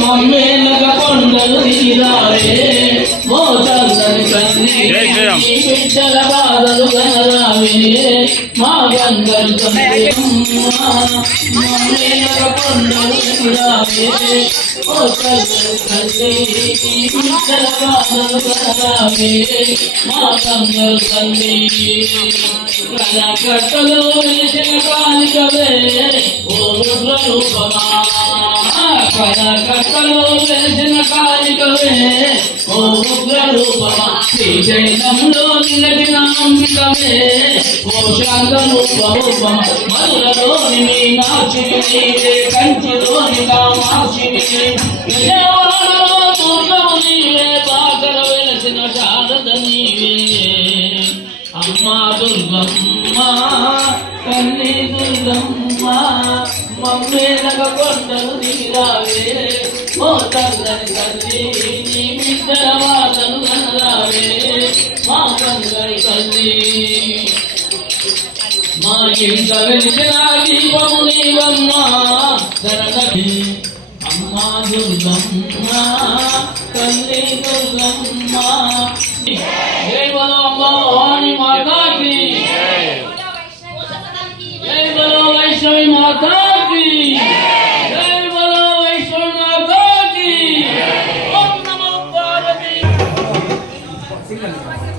మమ్మేనగ కొండలు తీరావే ఓ చల్లని తల్లి బిడ్డల బాధలు కనరావే మా గంగలు మమ్మేనగ కొండలు తీరావే ఓ చల్లని తల్లి బిడ్డల బాధలు కనరావే మా గంగలు తల్లి కళకట్టలు వెలిసిన కాలికవే ఓ రూపమా కళకట్టలు వెలిసిన కాలికవే ఓ రూపమా శ్రీశైలంలో నిలచిన అంబికవే ఓ శాంత రూపమా మధురలోని మీనాక్షిని నీవే కంచిలోని కామాక్షిని విజయవాడలో దుర్గము నీవే పాకర వెలిసిన శారద నీవే అమ్మా దుర్గమ్మ కన్నీ దుర్గమ్మ మమ్మేనగ కొండలు తీరావే ఓ తల్లని తల్లి నీ బిడ్డల వాదను కనరావే మా గంగై తల్లి మా ఇంట వెలిసిన దీపము నీవమ్మ ధరణి అమ్మా దుర్గమ్మ తల్లి దుర్గమ్మ జై బలో అమ్మ భవాని మాతా की जय बोलो वैष्णवी माता